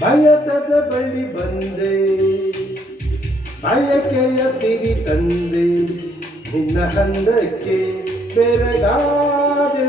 ಬಯಸದ ಬಳಿ ಬಂದೆ ಬಯಕೆಯ ಸಿರಿ ತಂದೆ ನಿನ್ನ ಹಂದಕ್ಕೆ ಬೆರಗಾದೆ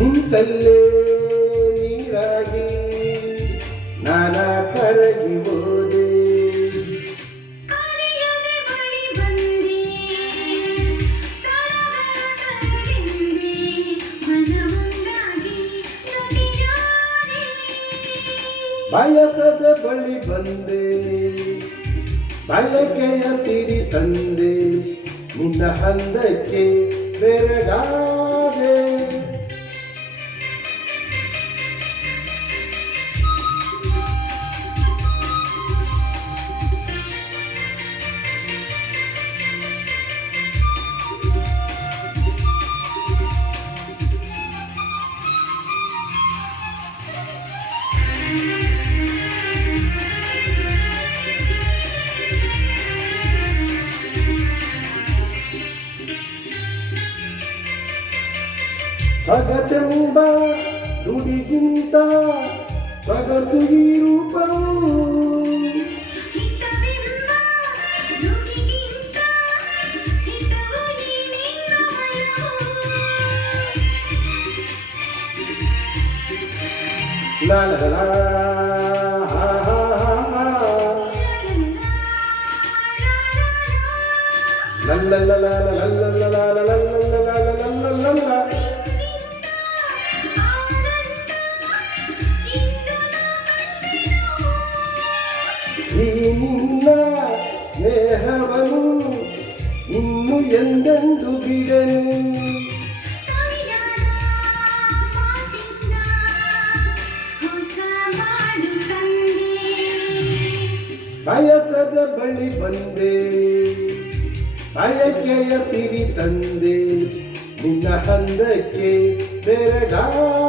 ನಿಂತಲ್ಲೇ ನೀರಾಗಿ ನಾನ ಕರಗಿ ಹೋದೆ. ಬಯಸದ ಬಳಿ ಬಂದೆ ಬಯಕೆಯ ಸಿರಿ ತಂದೆ. ನಿನ್ನ ಹಂದಕ್ಕೆ ಬೆರಗಾದೆ. La la la la la la la la la la la la la ಎಂದೆಂದು ಬಿಡನು ಬಯಸದ ಬಳಿ ಬಂದೆ ಬಯಕೆಯ ಸಿರಿ ತಂದೆ. ನಿನ್ನ ಹಂದಕ್ಕೆ ಬೆರಗಾದೆ